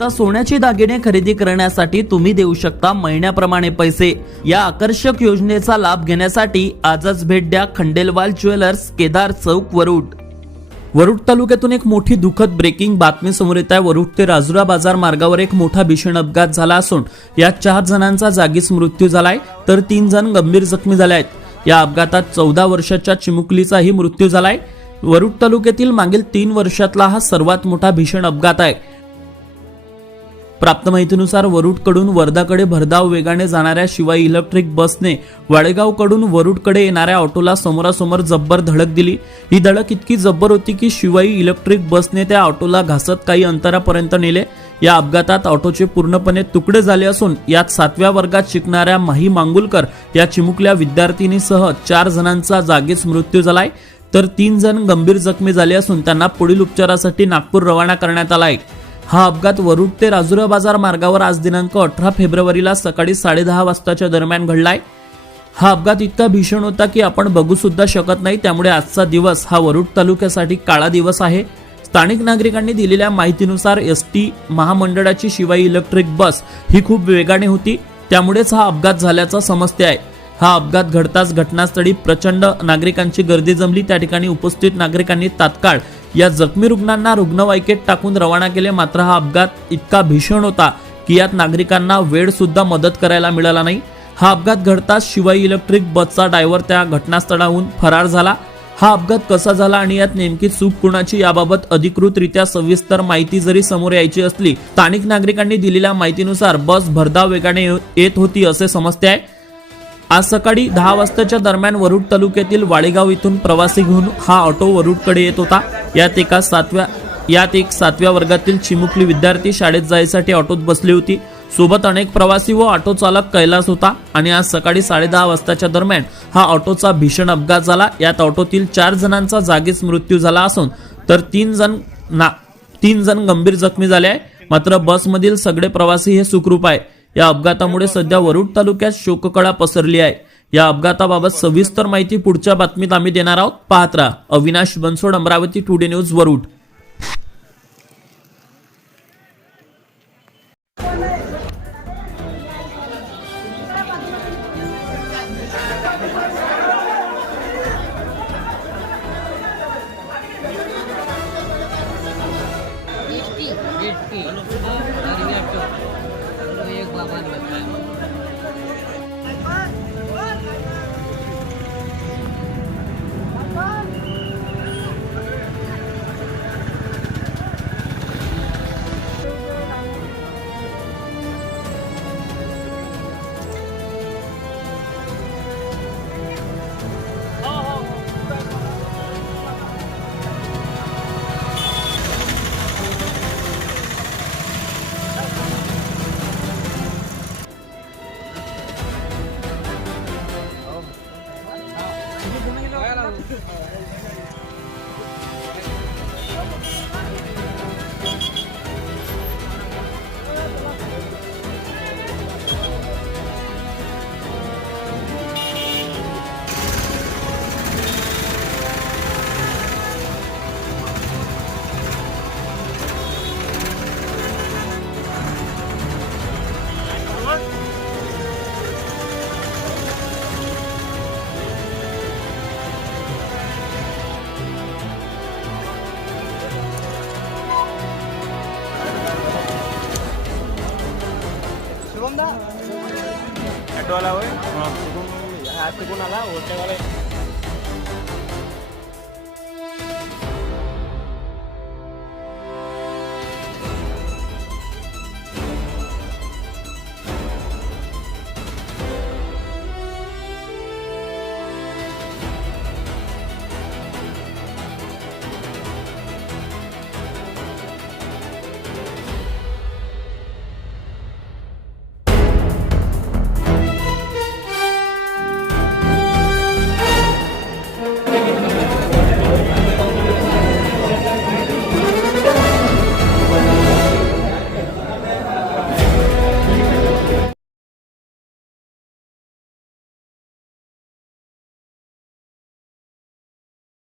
तर सोन्याचे दागिने खरेदी करण्यासाठी तुम्ही देऊ शकता महिन्याप्रमाणे पैसे। या आकर्षक योजनेचा लाभ घेण्यासाठी आजच भेट द्या खंडेलवाल ज्वेलर्स, केदार चौक, वरुड। वरुड तालुक्यातून एक मोठी दुःखद ब्रेकिंग बातमी समोर येत आहे। वरुड ते राजुरा बाजार मार्गावर एक मोठा भीषण अपघात झाला असून यात 4 जणांचा जागीच मृत्यू झालाय तर 3 जण गंभीर जखमी झाले आहेत। या अपघातात 14 वर्षाच्या चिमुकलीचाही मृत्यू झालाय। वरुड तालुक्यातील मागील 3 वर्षातला हा सर्वात मोठा भीषण अपघात आहे। प्राप्त माहितीनुसार वरुडकडून वर्धाकडे भरधाव वेगाने जाणाऱ्या शिवाई इलेक्ट्रिक बसने वाडेगावकडून वरुडकडे येणाऱ्या ऑटोला समोरासमोर जब्बर धडक दिली। ही धडक इतकी जब्बर होती की शिवाई इलेक्ट्रिक बसने त्या ऑटोला घासत काही अंतरापर्यंत नेले। या अपघातात ऑटोचे पूर्णपणे तुकडे झाले असून यात 7व्या वर्गात शिकणाऱ्या माही मांगुलकर या चिमुकल्या विद्यार्थिनीसह 4 जणांचा जागीच मृत्यू झालाय तर 3 जण गंभीर जखमी झाले असून त्यांना पुढील उपचारासाठी नागपूर रवाना करण्यात आलाय। हा अपघात वरुड ते राजुरा बाजार मार्गावर आज दिनांक 18 फेब्रुवारीला सकाळी 10:30 वाजताच्या दरम्यान घडलाय। हा अपघात इतका भीषण होता की आपण बघू सुद्धा शकत नाही। त्यामुळे आजचा दिवस हा वरुड तालुक्यासाठी काळा दिवस आहे। स्थानिक नागरिकांनी दिलेल्या माहितीनुसार एसटी महामंडळाची शिवाई इलेक्ट्रिक बस ही खूप वेगाने होती, त्यामुळेच हा अपघात झाल्याचं समजते आहे। हा अपघात घडताच घटनास्थळी प्रचंड नागरिकांची गर्दी जमली। त्या ठिकाणी उपस्थित नागरिकांनी तात्काळ या जखमी रुग्णांना रुग्णवाहिकेत टाकून रवाना केले। मात्र हा अपघात इतका भीषण होता की यात नागरिकांना वेळ सुद्धा मदत करायला मिळाला नाही। हा अपघात घडताच शिवाई इलेक्ट्रिक बसचा ड्रायव्हर त्या घटनास्थळाहून फरार झाला। हा अपघात कसा झाला आणि यात नेमकी चूक कुणाची याबाबत अधिकृतरित्या सविस्तर माहिती जरी समोर यायची असली, स्थानिक नागरिकांनी दिलेल्या माहितीनुसार बस भरधाव वेगाने येत होती असे समजते आहे। आज सकाळी 10 वाजताच्या दरम्यान वरुड तालुक्यातील वाडेगाव इथून प्रवासी घेऊन हा ऑटो वरुडकडे येत होता। यात एक 7व्या वर्गातील चिमुकली विद्यार्थी शाळेत जायसाठी ऑटोत बसली होती। सोबत अनेक प्रवासी व ऑटो चालक कैलास होता आणि आज सकाळी 10:30 वाजताच्या दरम्यान हा ऑटोचा भीषण अपघात झाला। यात ऑटोतील 4 जणांचा जागीच मृत्यू झाला असून तर 3 जण गंभीर जखमी झाले आहे। मात्र बसमधील सगळे प्रवासी हे सुखरूप आहे। या अपघातामुळे सध्या वरुड तालुक्यात शोककळा पसरली आहे। या अपघाताबाबत सविस्तर माहिती पुढच्या बातमीत आम्ही देणार आहोत, पाहत राहा। Avinash Bansod, Amravati today news, Warud. Auto वाला होय, हां, तिकडून आला, ओटे वाला